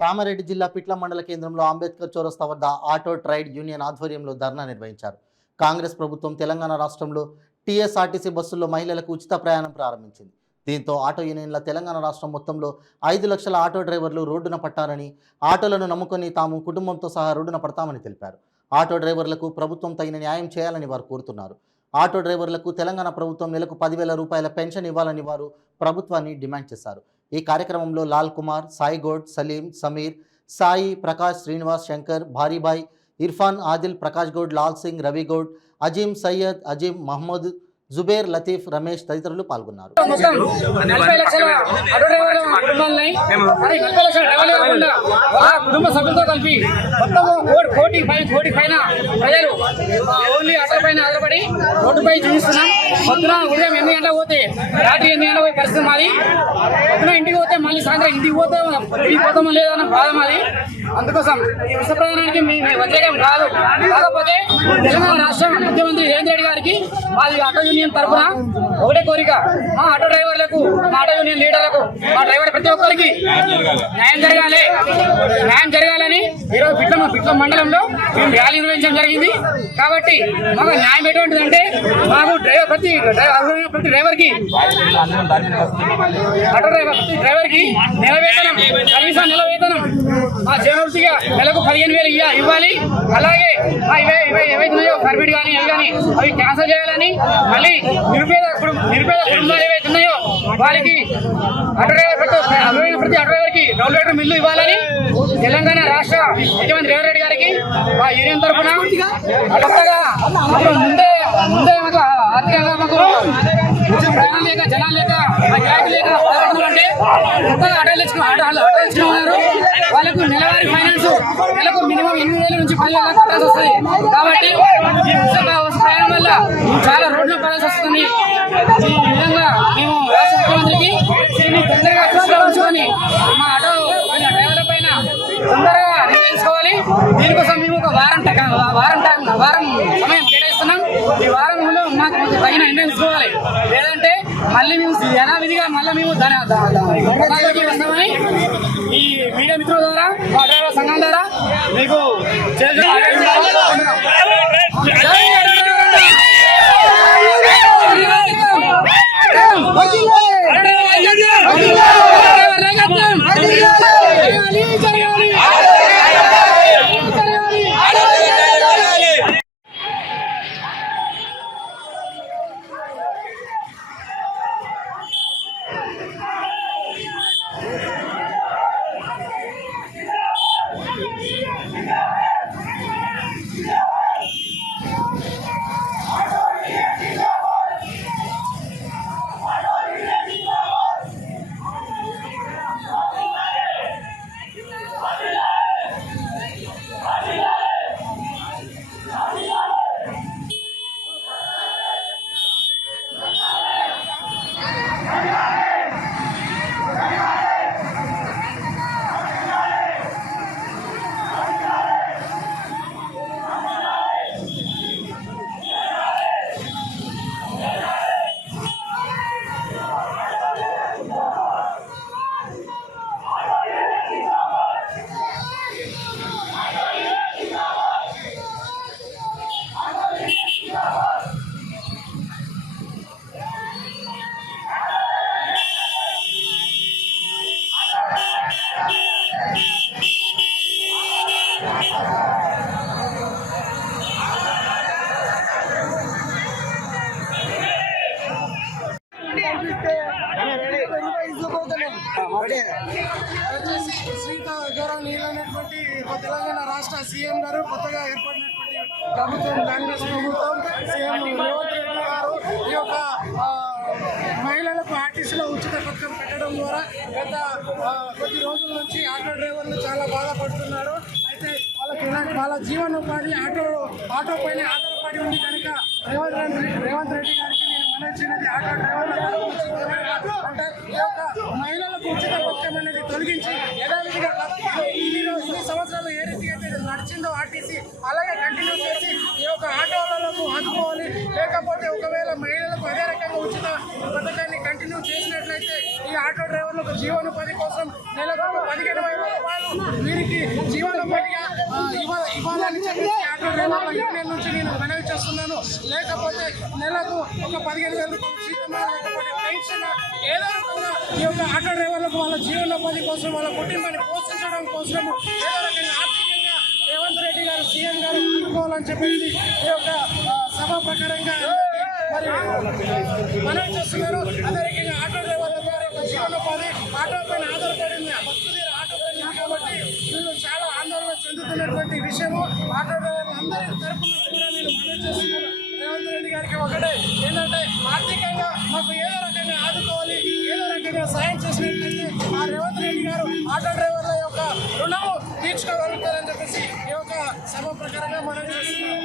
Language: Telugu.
కామారెడ్డి జిల్లా పిట్ల మండల కేంద్రంలో అంబేద్కర్ చౌరస్తా వద్ద ఆటో ట్రైడ్ యూనియన్ ఆధ్వర్యంలో ధర్నా నిర్వహించారు. కాంగ్రెస్ ప్రభుత్వం తెలంగాణ రాష్ట్రంలో టీఎస్ఆర్టీసీ బస్సుల్లో మహిళలకు ఉచిత ప్రయాణం ప్రారంభించింది. దీంతో ఆటో యూనియన్ల తెలంగాణ రాష్ట్రం మొత్తంలో 5 లక్షల ఆటో డ్రైవర్లు రోడ్డున పట్టారని, ఆటోలను నమ్ముకొని తాము కుటుంబంతో సహా రోడ్డున పడతామని తెలిపారు. ఆటో డ్రైవర్లకు ప్రభుత్వం తగిన న్యాయం చేయాలని వారు కోరుతున్నారు. ఆటో డ్రైవర్లకు తెలంగాణ ప్రభుత్వం నెలకు 10,000 రూపాయల పెన్షన్ ఇవ్వాలని వారు ప్రభుత్వాన్ని డిమాండ్ చేశారు. ఈ కార్యక్రమంలో లాల్ కుమార్, సాయి గౌడ్, సలీం, సమీర్, సాయి, ప్రకాష్, శ్రీనివాస్, శంకర్, భారీబాయ్, ఇర్ఫాన్, ఆదిల్, ప్రకాష్ గౌడ్, లాల్ సింగ్, రవి గౌడ్, అజీం, సయ్యద్, అజీం, మహమ్మద్, జుబేర్, లతీఫ్, రమేష్ తదితరులు పాల్గొన్నారు. కుటుంబ సభ్యులతో కలిపి మొత్తం కోటి పైన ప్రజలు ఓన్లీ ఆటో పైన ఆధారపడి రోడ్డుపై చూపిస్తున్నాం. పొద్దున ఉదయం 8 గంటలకు పోతే రాత్రి 8 గంటలకు పోయి పరిస్థితి మాది. పొద్దున ఇంటికి పోతే మళ్ళీ సాయంత్రం ఇంటికి పోతామో లేదన్న బాధ మాది. అందుకోసం ఈ విష ప్రయాణానికి మేము వ్యతిరేకం కాదు. కాకపోతే తెలంగాణ రాష్ట్ర ముఖ్యమంత్రి రేవంత్ రెడ్డి గారికి మాది ఆటో యూనియన్ తరఫున ఒకటే కోరిక, మా ఆటో డ్రైవర్లకు, మా ఆటో యూనియన్ లీడర్లకు, మా డ్రైవర్ ప్రతి ఒక్కరికి న్యాయం జరగాలని ఈరోజు పిట్ల మండలంలో మేము ర్యాలీ నిర్వహించడం జరిగింది. కాబట్టి మాకు న్యాయం ఎటువంటిదంటే మాకు ప్రతి డ్రైవర్కి ఆటో డ్రైవర్కి నెల వేతనం, కనీసం నెల వేతనం మా జీవనవృత్తిగా నెలకు 15,000 ఇవ్వాలి. అలాగే ఏవైతున్నాయో పర్మిట్ కానీ అవి కానీ అవి క్యాన్సిల్ చేయాలని, మళ్ళీ నిరుపేద కుటుంబాలు ఏవైతే ఉన్నాయో వాళ్ళకి ప్రతి ఆటో డ్రైవర్కి డబుల్ బెడ్రూమ్ ఇల్లు ఇవ్వాలని తెలంగాణ రాష్ట్ర ముఖ్యమంత్రి రేవంత్ రెడ్డి గారికి మా యూనియన్ తరఫున కొత్తగా ముందే మాకు ఆర్థికంగా మాకు ప్రయాణం లేక, జనాలు లేక, గిరాకీ లేక అంటే కొత్తగా ఆటోలు ఉన్నారు. వాళ్ళకు నెలవారీ ఫైనాన్స్ నెలకు మినిమం 8,000 నుంచి 10,000 కట్టాల్సి వస్తుంది. కాబట్టి ఈ ప్రయాణం వల్ల చాలా రోడ్లు పడాల్సి వస్తుంది. ఈ విధంగా మేము రాష్ట్ర ముఖ్యమంత్రికి తొందరగా ఉంచుకొని మా ఆటో డ్రైవర్ల పైన తొందరగా నిర్ణయించుకోవాలి. దీనికోసం మేము ఒక వారం సమయం కేటాయిస్తున్నాం. ఈ వారంలో మాకు తగిన నిర్ణయం తీసుకోవాలి. లేదంటే మళ్ళీ మేము యథావిధిగా మేము వస్తామని ఈ మీడియా మిత్రుల ద్వారా, మా డ్రైవర్ సంఘాల ద్వారా మీకు శ్రీకాకుళమైనటువంటి తెలంగాణ రాష్ట్ర సీఎం గారు, కొత్తగా ఏర్పడినటువంటి ప్రభుత్వం, కాంగ్రెస్ ప్రభుత్వం, సీఎం రేవంత్ రెడ్డి గారు ఈ యొక్క మహిళలకు ఆర్టీసీలో ఉచిత పథకం పెట్టడం ద్వారా గత కొద్ది రోజుల నుంచి ఆటో డ్రైవర్లు చాలా బాధపడుతున్నారు. అయితే వాళ్ళ జీవనోపాధి ఆటో పైన ఆధారపడి ఉంది కనుక రేవంత్ రెడ్డి గారికి నేను మనొచ్చినది ఆటో డ్రైవర్ల అంటే ఈ యొక్క మహిళలకు ఉచిత పథకం అనేది తొలగించి యథావిధిగా ఇన్ని సంవత్సరాలు ఏ రీతిగా అయితే నడిచిందో ఆర్టీసీ అలాగే కంటిన్యూ చేసి ఈ యొక్క ఆటోలకు ఆదుకోవాలి. లేకపోతే ఒకవేళ మహిళలకు అదే రకంగా ఉచిత పథకాన్ని కంటిన్యూ చేసినట్లయితే ఈ ఆటో డ్రైవర్లకు జీవనోపాధి కోసం నెలకు 15,000 రూపాయలు వీరికి జీవనోపాధిగా ఇవ్వాలని చెప్పేసి ఆటో డ్రైవర్ల యూనియన్ నుంచి నేను మనవి చేస్తున్నాను. లేకపోతే నెలకు ఒక 15,000 రూపాయలు జీతమా లేకపోతే పెన్షన్ ఏదో రకంగా ఈ యొక్క ఆటో డ్రైవర్లకు వాళ్ళ జీవనోపాధి కోసం వాళ్ళ కుటుంబాన్ని పోషించడం కోసం ఏదో రకంగా ఆర్థికంగా రేవంత్ రెడ్డి గారు సీఎం గారు ఆదుకోవాలని చెప్పేసి ఈ యొక్క సభ ప్రకారంగా మరి మనవి చేస్తున్నారు. అదే రకంగా ఆటో డ్రైవర్ల ద్వారా జీవనోపాధి ఆటో పైన ఆధారపడింది బస్సు మీద ఆటో పైన కాబట్టి వీళ్ళు చాలా ఆందోళన చెందుతున్నటువంటి విషయము. ఆటో డ్రైవర్లు అందరి తరఫున కూడా నేను మనవి చేస్తున్నాను రేవంత్ రెడ్డి గారికి ఒకటే ఏంటంటే ఆర్థికంగా మాకు ఏదో రకంగా ఆదుకోవాలి, ఏదో రకంగా సాయం చేసినట్లయితే ఆ రేవంత్ రెడ్డి గారు ఆటో డ్రైవర్ల యొక్క రుణము తీర్చుకోగలుగుతారని చెప్పేసి ఈ యొక్క సభ ప్రకారంగా మనం చేస్తున్నాం.